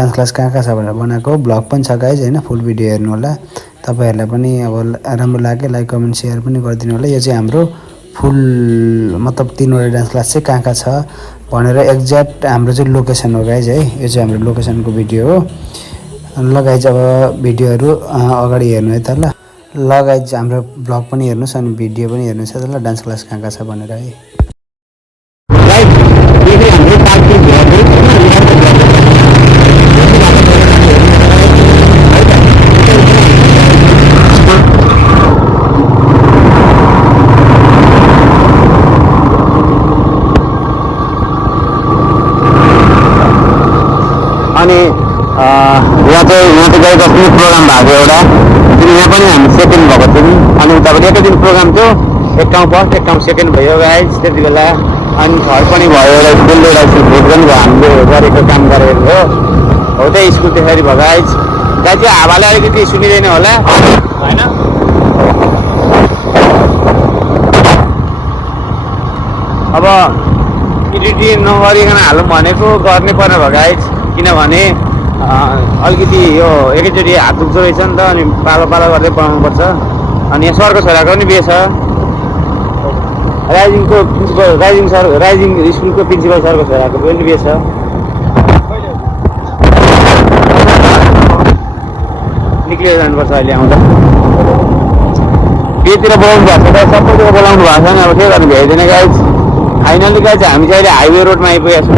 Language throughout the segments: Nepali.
डान्स क्लास कहाँ छ भनेर बनाएको ब्लग पनि छ गाइज हैन, फुल भिडियो हेर्नु होला। तपाईहरुलाई पनि अब राम्रो लाग्यो लाइक कमेन्ट शेयर पनि गरिदिनु होला। यो चाहिँ हाम्रो फुल मतलब 3 वटा डान्स क्लास चाहिँ कहाँ छ भनेर एक्ज्याक्ट हाम्रो चाहिँ लोकेसन हो गाइज है। यो चाहिँ हाम्रो लोकेसनको भिडियो हो। ल गाइज अब भिडियोहरु अगाडि हेर्नु है त ल। ल गाइज हाम्रो ब्लग पनि हेर्नुस् अनि भिडियो पनि हेर्नुस् है त ल, डान्स क्लास कहाँ छ भनेर है। अनि यहाँ चाहिँ गएको पनि प्रोग्राम भएको एउटा, यहाँ पनि हामी सेकेन्ड भएको थियौँ। अनि उतापट्टि एकै दिन प्रोग्राम थियो, एक ठाउँ फर्स्ट एक ठाउँ सेकेन्ड भयो गाइज त्यति बेला। अनि थर्ड पनि भयो, एउटा स्कुलले एउटा भेट पनि भयो, हामीले गरेको काम गरेको हो। हो त्यही स्कुल त्यसरी भयो गाइज। गाइज चाहिँ हावाले अलिकति सुनिँदैन होला होइन। अब एडिटिङ नगरिकन हालौँ भनेको गर्नै पर्ने भयो गाइज, किनभने अलिकति यो एकैचोटि हात दुख्दो रहेछ नि त। अनि पालो पालो गर्दै बनाउनुपर्छ। अनि यहाँ सरको छोराको पनि बिहे छ, राइजिङको प्रिन्सिपल राइजिङ स्कुलको प्रिन्सिपल सरको छोराको पनि बिहे छ। निक्लिएर जानुपर्छ अहिले आउँदा। बिहेतिर बोलाउनु भएको छ, सबैतिर बोलाउनु भएको छ नि, अब के गर्नु भ्याइँदैन गाइज। फाइनली गाइज हामी चाहिँ अहिले हाइवे रोडमा आइपुगेका छौँ।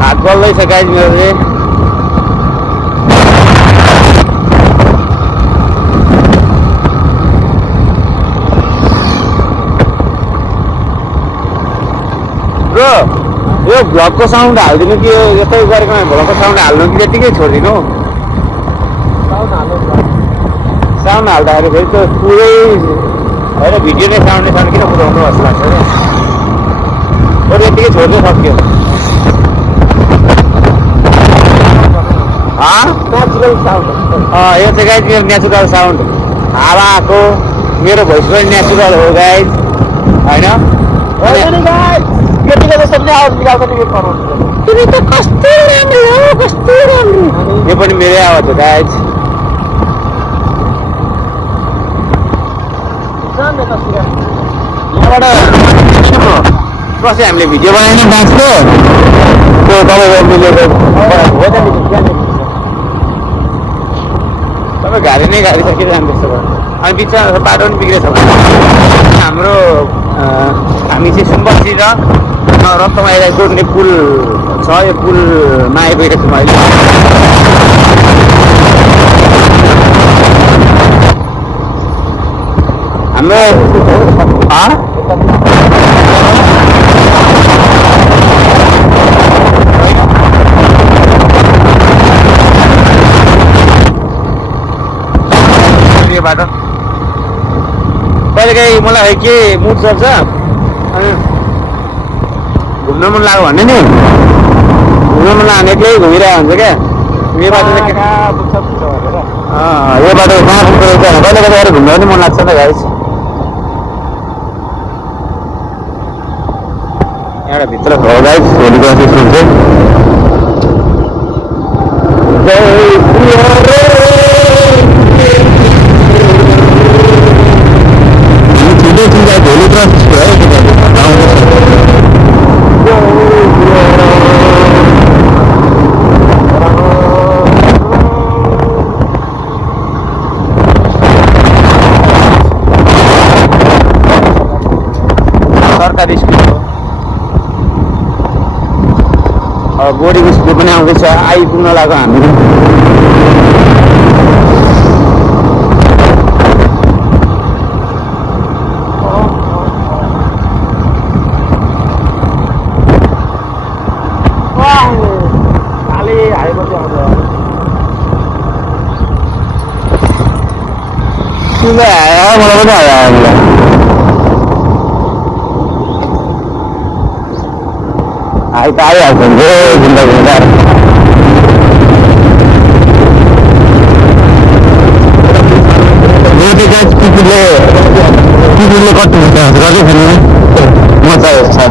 हात बल्दैछ गाइज मेरो चाहिँ। यो भ्लगको साउन्ड हालिदिनु कि यतै गरेको भ्लगको साउन्ड हाल्नु कि त्यतिकै छोडिदिनु? साउन्ड हाल्दाखेरि फेरि त्यो पुरै होइन भिडियो नै साउन्ड किन कुदाउनु जस्तो लाग्छ क्या। बरु यतिकै छोड्नु सक्यो। नेचुरल साउन्ड यो चाहिँ गाइज मेरो नेचुरल साउन्ड। हावाको मेरो भोइस पनि नेचुरल हो गाइज होइन। यो पनि मेरै आवाज हो गाइज। यहाँबाट पछि हामीले भिडियो बनाएन डान्सको, त्यो तपाईँको मिलेको तपाईँ गाडी नै गाडी छ के जाँदैछ भयो। अनि बिचमा बाटो पनि बिग्रेछ भने हाम्रो हामी चाहिँ सुनबस्ती र रक्तमाइलाई जोड्ने पुल छ, यो पुलमा आइपुगेको छौँ अहिले। हाम्रो बाटो कहिलेकाहीँ मलाई के मुड चल्छ अनि घुम्न मन लाग्यो भने नि घुम्न मन लाग्ने एक्लै घुमिरहेको हुन्छ क्या। यो बाटो यो बाटो कहाँ पुग्दो रहेछ कहिले कहिले गएर घुम्न पनि मन लाग्छ नि त गाइस। एउटा भित्र छ गाइस भोलिको सिस्टम हुन्छ। सरकारी स्कुल हो, बोर्डिङ स्कुल पनि आउँदैछ, आइपुग्न लाग्यो हामी। मलाई पनि आयो भाइ त आइहाल्छ नि जिन्दगीमा कुकुरले कति हुन्छ गर्दै खाने म चाहिँ हेर्छु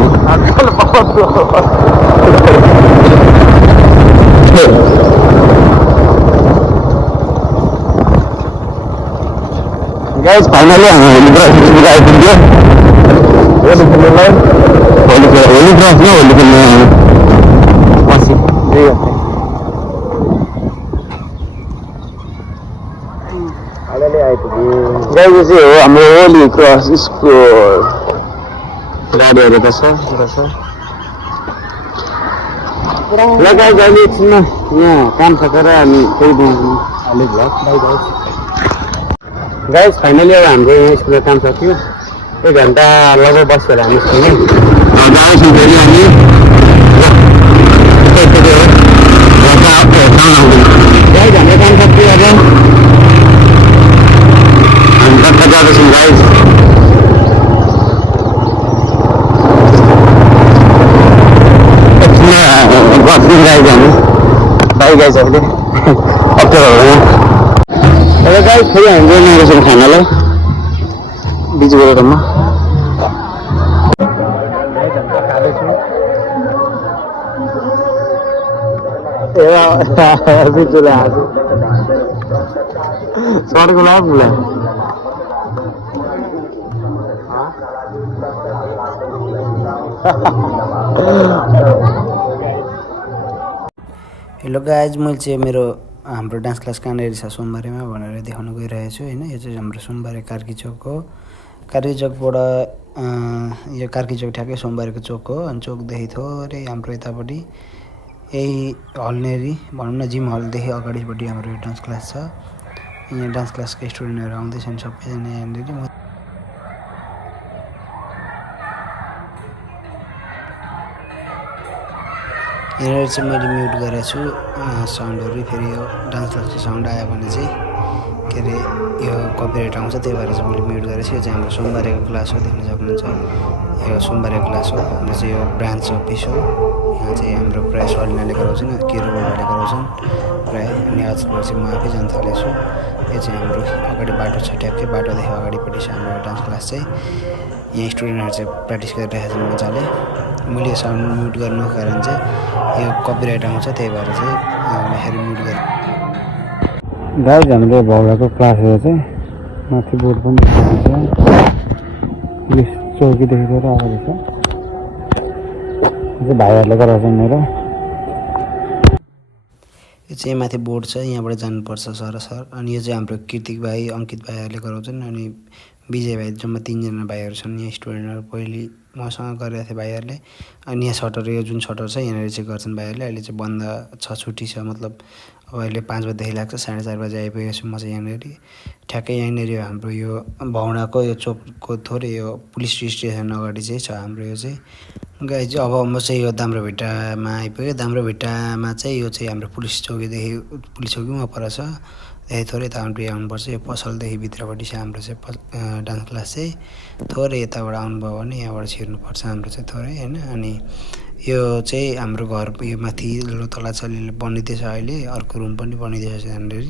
गाइस फाइनली हामी होली क्रस आइपुग्यो होली खेल्नुलाई होली क्रस न होली खेल्नु पछि अहिले आइपुग्यो गाइस चाहिँ हो हाम्रो होली क्रस स्कोर गाडीहरू त छ ल गाइस अहिले एकछिनमा यहाँ काम सकेर हामी फेरि अहिले vlog by guys guys finally अब हाम्रो यहाँ स्कुलको काम सक्यो 1 घन्टा लगभग बसेर हामी स्कुलमै जान्छौँ फेरि हामी गाइस हाम्रो काम सक्यो अब हामी कता जाँदैछौँ गाइस बस्छौँ गाइस हामी बाई गाइस अहिले अप्ठ्यारो अब गाइस फेरि हामी गइरहेछौँ खानालाई बिच बेलामा सरको लाभ बुला हेलो गाइज मैले चाहिँ मेरो हाम्रो डान्स क्लास कहाँनिर छ सोमबारेमा भनेर देखाउन गइरहेको छु होइन। यो चाहिँ हाम्रो सोमबारे कार्की चोक हो। कार्की चोकबाट यो कार्की चोक ठ्याक्कै सोमबारेको चोक हो। अनि चोकदेखि थोरै हाम्रो यतापट्टि यही हलनेरी भनौँ न जिम हलदेखि अगाडिपट्टि हाम्रो यो डान्स क्लास छ। यहाँ डान्स क्लासका स्टुडेन्टहरू आउँदैछन् सबैजना यहाँनिर। यहाँनिर चाहिँ मैले म्युट गरेको छु साउन्डहरू। फेरि यो डान्स क्लासको साउन्ड आयो भने चाहिँ के अरे यो कपिराइट आउँछ, त्यही भएर चाहिँ मैले म्युट गरेको छु। यो चाहिँ हाम्रो सोमबारेको क्लास हो, देख्न सक्नुहुन्छ। यो सोमबारेको क्लास हो, हाम्रो चाहिँ यो ब्रान्च अफिस हो। यहाँ चाहिँ हाम्रो प्रायः सलिनाले गराउँछन्, किरोबाबाले गराउँछन् प्रायः। अनि आजकल चाहिँ म आफै जान थालेको छु। यो चाहिँ हाम्रो अगाडि बाटो छ, ट्याक्कै बाटोदेखि अगाडिपट्टि छ हाम्रो डान्स क्लास चाहिँ। यहाँ स्टुडेन्टहरू चाहिँ प्र्याक्टिस गरिरहेका छन् मजाले। मैले यो साउन्ड म्युट गर्नुको कारण चाहिँ यो कपिराइट आउँछ, त्यही भएर चाहिँ हेर म्युट गरेँ। गाइस हामीले भौलाको क्लासहरू चाहिँ माथि बोर्ड पनि देख्नुहुन्छ, पुलिस चौकीदेखि लिएर अगाडि छ। यो चाहिँ भाइहरूले गराउँछन् मेरो। यो चाहिँ माथि बोर्ड छ, यहाँबाट जानुपर्छ सरसर। अनि यो चाहिँ हाम्रो कृतिक भाइ, अङ्कित भाइहरूले गराउँछन्। अनि विजय भाइ, जम्मा 3 जना भाइहरू छन् यहाँ स्टुडेन्टहरू। पहिले मसँग गरेका थिए भाइहरूले। अनि यहाँ सटर, यो जुन सटर छ यहाँनिर चाहिँ गर्छन् भाइहरूले। अहिले चाहिँ बन्द छ, छुट्टी छ। मतलब अब अहिले 5 बजेदेखि लाग्छ, 4:30 बजे आइपुगेको छु म चाहिँ यहाँनिर। ठ्याक्कै यहाँनिर हाम्रो यो भौडाको यो चोकको थोरै यो पुलिस स्टेसन अगाडि चाहिँ छ हाम्रो यो चाहिँ। गाइस अब म चाहिँ यो दाम्रोभिट्टामा आइपुगेँ। दाम्रोभिट्टामा चाहिँ यो चाहिँ हाम्रो पुलिस चौकीदेखि, पुलिस चौकीमा पर छ। त्यही थोरै यतापट्टि आउनुपर्छ। यो पसलदेखि भित्रपट्टि छ हाम्रो चाहिँ डान्स क्लास चाहिँ। थोरै यताबाट आउनुभयो भने यहाँबाट छिर्नुपर्छ हाम्रो चाहिँ थोरै होइन। अनि यो चाहिँ हाम्रो घर यो माथि तला चल्ली बनिँदैछ अहिले। अर्को रुम पनि बनिँदैछ यहाँनिर।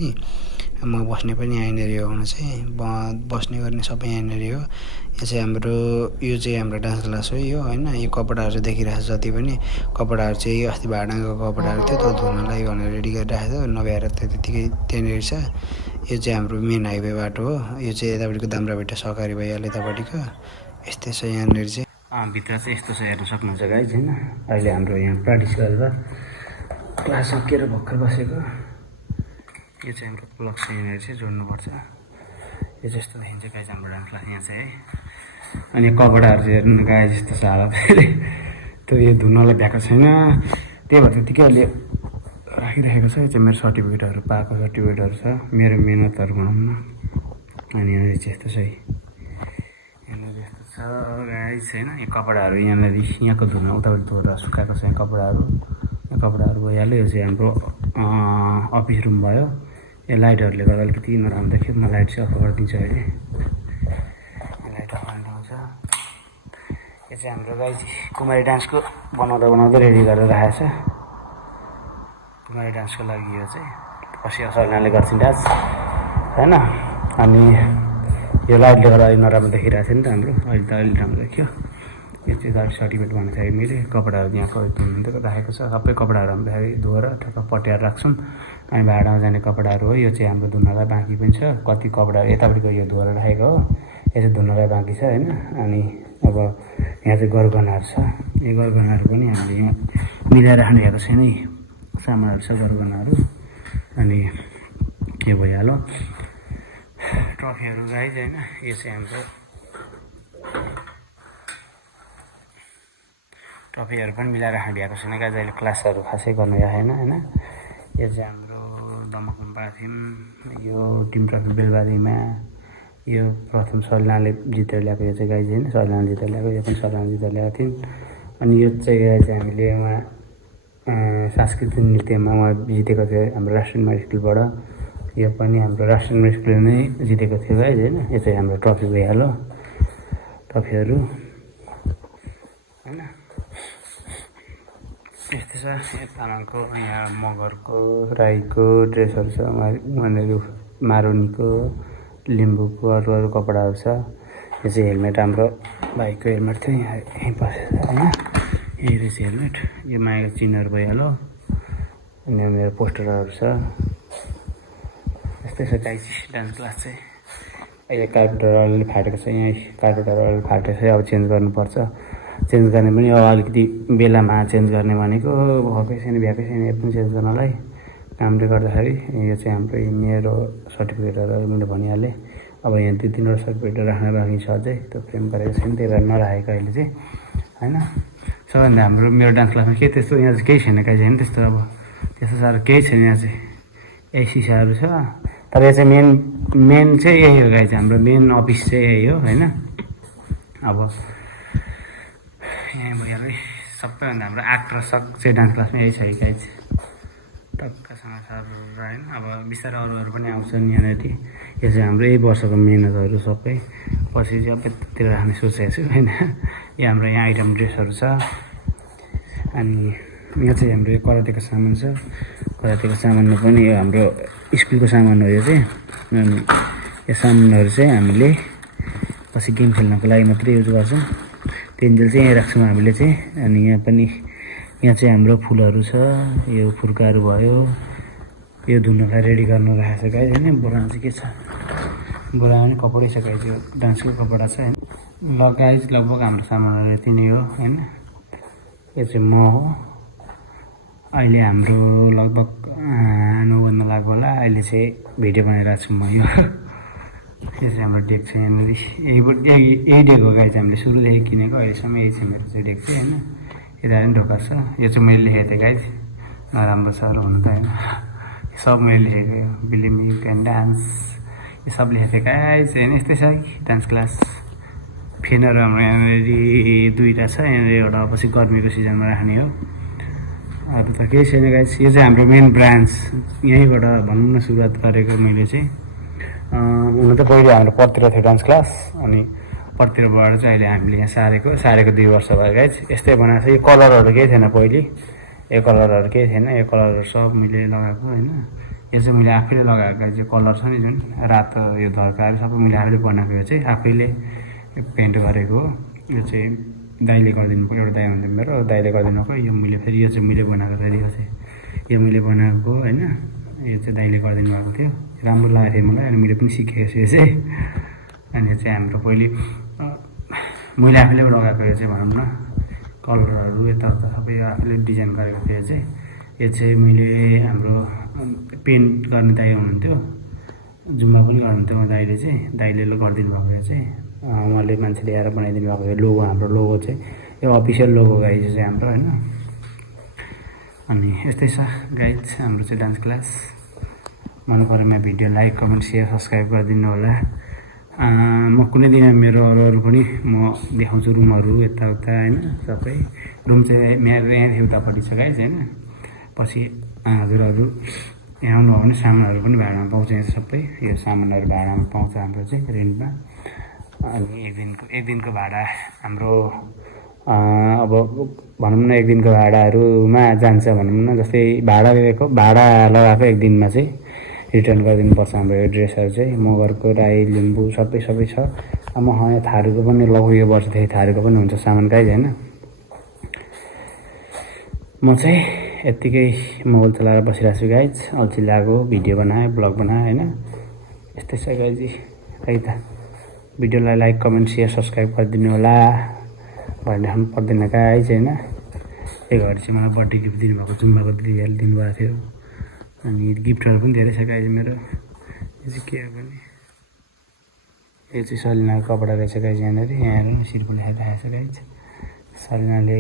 म बस्ने पनि यहाँनिर हो हुन चाहिँ, बस्ने गर्ने सबै यहाँनिर हो। यो चाहिँ हाम्रो, यो चाहिँ हाम्रो डान्स क्लास हो यो होइन। यो कपडाहरू चाहिँ देखिरहेको छ, जति पनि कपडाहरू चाहिँ अस्ति भाडाको कपडाहरू थियो, त्यो धुनलाई भनेर रेडी गरिरहेको थियो, नभएर त्यतिकै त्यहाँनिर छ। यो चाहिँ हाम्रो मेन हाइवे बाटो हो। यो चाहिँ यतापट्टिको दाम्राभिट्टा सहकारी भइहाल्यो यतापट्टिको। यस्तै छ यहाँनिर चाहिँ। भित्र चाहिँ यस्तो छ, हेर्नु सक्नुहुन्छ गाइज होइन। अहिले हाम्रो यहाँ प्र्याक्टिस गरेर क्लास सकिएर भर्खर बसेको। यो चाहिँ हाम्रो प्लग चाहिँ यहाँनिर चाहिँ जोड्नुपर्छ। यो चाहिँ यस्तो देखिन्छ गाइज हाम्रो डान्स क्लास यहाँ चाहिँ है। अनि कपडाहरू चाहिँ हेर्नु गाइज यस्तो छ हालत अहिले। त्यो यो धुनलाई भ्याएको छैन, त्यही भएर त्यतिकै अहिले राखिराखेको छ। यो चाहिँ मेरो सर्टिफिकेटहरू पाएको सर्टिफिकेटहरू छ, मेरो मेहनतहरू भनौँ न। अनि यहाँनिर चाहिँ यस्तो छ है, यहाँनिर यस्तो छ गाइज होइन। यो कपडाहरू यहाँनिर यहाँको धुन उतापट्टि धोएर सुकाएको छ यहाँ कपडाहरू। यो कपडाहरू गइहाल्यो। यो चाहिँ हाम्रो अफिस रुम भयो। यो लाइटहरूले गर्दा अलिकति नराम्रो देख्यो, म लाइट चाहिँ अफ गरिदिन्छु अहिले। लाइट अफ गरेर आउँछ। यो चाहिँ हाम्रो गाइज कुमारी डान्सको बनाउँदा रेडी गरेर राखेको छ। कुमारी डान्सको लागि यो चाहिँ पछि असलनाले गर्छन् डान्स होइन। अनि यो लाइटले गर्दा अहिले नराम्रो देखिरहेको थियो नि त हाम्रो, अहिले त अलि राम्रो देखियो। यो चाहिँ गाडी सर्टिफिकेट बनाएको थियो मैले, कपडाहरू यहाँको राखेको छ, सबै कपडाहरू हामीले धोएर ठक्क पट्याएर राख्छौँ। अनि भाडामा जाने कपडाहरू हो। यो चाहिँ हाम्रो धुनलाई बाँकी पनि छ, कति कपडाहरू यतापट्टिको यो धोएर राखेको हो, यो चाहिँ धुनलाई बाँकी छ होइन। अनि अब यहाँ चाहिँ गरगहनाहरू छ, यो गरगहनाहरू पनि हामीले यहाँ मिलाएर राख्नु भएको छैन, सामानहरू छ गरगहनाहरू। अनि यो भइहाल्यो ट्रफीहरू गाइज होइन। यो चाहिँ हाम्रो ट्रफीहरू पनि मिलाएर राख्नु भएको छैन गाइज, अहिले क्लासहरू खासै गर्नु आएन होइन। यो चाहिँ हाम्रो दमकमा थियौँ, यो टिम ट्रफी बेलबारीमा यो प्रथम सलिनाले जितेर ल्याएको, यो चाहिँ गाइज होइन सलिनाले जितेर ल्याएको, यो पनि सलिनाले जितेर ल्याएको थियौँ। अनि यो चाहिँ हामीले उहाँ सांस्कृतिक नृत्यमा उहाँ जितेको थियो हाम्रो राष्ट्रिय मिडल स्कुलबाट, यो पनि हाम्रो राष्ट्रिय मिडल स्कुलले नै जितेको थियो गाइज होइन। यो चाहिँ हाम्रो ट्रफी भइहाल्यो, ट्रफीहरू होइन। यस्तै छ यो तामाङको, यहाँ मगरको राईको ड्रेसहरू छ, उनीहरू मारुनीको लिम्बूको अरू कपडाहरू छ। यो चाहिँ हेलमेट हाम्रो भाइको हेलमेट थियो, यहाँ यहीँ बसेको छ होइन। यही रहेछ हेलमेट। यो मायाको चिनहरू भइहाल्यो। अनि मेरो पोस्टरहरू छ। यस्तै छ गाइस डान्स क्लास चाहिँ। अहिले कार्पेटहरू अलिअलि फाटेको छ, यहाँ कार्पेटहरू अलिअलि फाटेको छ, अब चेन्ज गर्नुपर्छ। चेन्ज गर्ने पनि अब अलिकति बेलामा चेन्ज गर्ने भनेको, भएकै छैन भ्याएकै छैन यो पनि चेन्ज गर्नलाई कामले गर्दाखेरि। यो चाहिँ हाम्रो मेरो सर्टिफिकेटहरू मैले भनिहालेँ। अब यहाँ 2-3वटा सर्टिफिकेट राख्न बाँकी छ अझै, त्यो फ्रेम गरेको छैन, त्यही भएर नराखेको अहिले चाहिँ होइन। सबभन्दा हाम्रो मेरो डान्स क्लासमा के त्यस्तो यहाँ चाहिँ केही छैन काहीँ छैन त्यस्तो, अब त्यस्तो साह्रो केही छैन यहाँ चाहिँ। यही सिसाहरू छ, तर यो चाहिँ मेन चाहिँ यही हो गाइज, हाम्रो मेन अफिस चाहिँ यही हो होइन। अब यहाँ भइहाल्यो सबैभन्दा हाम्रो आकर्षक चाहिँ डान्स क्लासमा यही छ गाइज, टक्कसँग सर होइन। अब बिस्तारै अरूहरू पनि आउँछन् यहाँनिर। यो चाहिँ हाम्रो यही वर्षको मेहनतहरू सबै, पछि चाहिँ अब यतातिर राख्ने सोचेको छु होइन। यो हाम्रो यहाँ आइटम ड्रेसहरू छ। अनि यहाँ चाहिँ हाम्रो यो करातेको सामान छ, करातेको सामानमा पनि यो हाम्रो स्कुलको सामान हो यो चाहिँ। अनि यो सामानहरू चाहिँ हामीले पछि गेम खेल्नको लागि मात्रै युज गर्छौँ, त्यहाँदेखि चाहिँ यहीँ राख्छौँ हामीले चाहिँ। अनि यहाँ पनि यहाँ चाहिँ हाम्रो फुलहरू छ, यो फुर्काहरू भयो, यो धुनलाई रेडी गर्न राखेको छ गाइज होइन। बोरामा चाहिँ के छ, बोरामा पनि कपडै छ गाइज, यो डान्सको कपडा छ होइन। ल गाइज लगभग हाम्रो सामानहरू यति नै हो होइन। यो चाहिँ म हो, अहिले हाम्रो लगभग 9 बज्न लाग्यो होला, अहिले चाहिँ भिडियो बनाइरहेको छु म। यो चाहिँ हाम्रो डेक छ यहाँनिर, यही डेक हो गाइज, हामीले सुरुदेखि किनेको अहिलेसम्म यही छ मेरो चाहिँ डेक चाहिँ होइन। यता पनि ढोका छ, यो चाहिँ मैले लेखेको थिएँ गाइज, नराम्रो छ हुनु त होइन, सब मैले लेखेको यो believe me you can dance, यो सब लेखेको थिएँ गाइज होइन। यस्तै छ डान्स क्लास। फ्यानहरू हाम्रो यहाँनिर 2टा छ, यहाँनिर एउटा पछि गर्मीको सिजनमा राख्ने हो, अरू त केही छैन गाइज। यो चाहिँ हाम्रो मेन ब्रान्च, यहीँबाट भनौँ न सुरुवात गरेको मैले चाहिँ। हुन त पहिले हाम्रो पर्तिर थियो डान्स क्लास, अनि पर्तिरबाट चाहिँ अहिले हामीले यहाँ सारेको 2 वर्ष भयो गाइज। यस्तै बनाएको छ, यो कलरहरू केही थिएन पहिले, यो कलरहरू केही थिएन, यो कलरहरू सब मैले लगाएको होइन। यो चाहिँ मैले आफैले लगाएको गाइज, यो कलर छ नि जुन रातो यो धर्काहरू सबै मैले आफैले बनाएको, यो चाहिँ आफैले पेन्ट गरेको हो। यो चाहिँ दाइले गरिदिनु पर्यो, एउटा दाइ हुन्थ्यो मेरो, दाइले गरिदिनु भएको। यो मैले फेरि यो चाहिँ मैले बनाएको फेरि यो चाहिँ यो मैले बनाएको होइन। यो चाहिँ दाइले गरिदिनु भएको थियो, राम्रो लागेको थियो मलाई, अनि मैले पनि सिकेको छु यो चाहिँ। अनि यो चाहिँ हाम्रो पहिले मैले आफैले लगाएको यो चाहिँ भनौँ न, कलरहरू यताउता सबै यो आफैले डिजाइन गरेको थियो यो चाहिँ। यो चाहिँ मैले हाम्रो पेन्ट गर्ने दाइ हुनुहुन्थ्यो, जुम्बा पनि गर्नुहुन्थ्यो उहाँ दाइले चाहिँ, दाइले गरिदिनु भएको यो चाहिँ। उहाँले मान्छे ल्याएर बनाइदिनु भएको यो लोगो, हाम्रो लोगो चाहिँ यो अफिसियल लोगो गाइज चाहिँ हाम्रो होइन। अनि यस्तै छ गाइज हाम्रो चाहिँ डान्स क्लास। मन परेमा video like comment share subscribe गरिदिनु होला। म कुनै दिन मेरो अरू पनि म देखाउँछु रुमहरू यताउता होइन, सबै रुम चाहिँ मेरो यहाँ उतापट्टि छ गाइज होइन। पछि हजुरहरू यहाँ आउनु हो भने सामानहरू पनि भाडामा पाउँछ, यहाँ सबै यो सामानहरू भाडामा पाउँछ हाम्रो चाहिँ रेन्टमा। अनि एक दिनको भाडा हाम्रो अब भनौँ न एक दिनको भाडाहरूमा जान्छ भनौँ न, जस्तै भाडा लगाएको एक दिनमा चाहिँ रिटर्न गरिदिनुपर्छ हाम्रो यो ड्रेसहरू चाहिँ। मगरको, राई, लिम्बू सबै छ। अब यहाँ थारूको पनि लगेको वर्षदेखि थारूको पनि हुन्छ सामान गाइज होइन। म चाहिँ यत्तिकै मोबाइल चलाएर बसिरहेको छु गाइज, अल्छी लाग्यो, भिडियो बनाएँ, ब्लग बनाएँ होइन। यस्तै छ गाइजी है त। भिडियोलाई लाइक, कमेन्ट, सेयर, सब्सक्राइब गरिदिनु होला भन्ने पर्दैन गाइज होइन। यो घडी चाहिँ मलाई बर्थडे गिफ्ट दिनुभएको जुम्बाको दिदीहरूले दिनुभएको थियो, अनि गिफ्टहरू पनि धेरै छ गाइज मेरो। यो चाहिँ के हो भने यो चाहिँ सलिनाको कपडा रहेछ गाइज। यहाँ हेर्नु सिर्फुल लेखेर राखेको छ गाइज। सलिनाले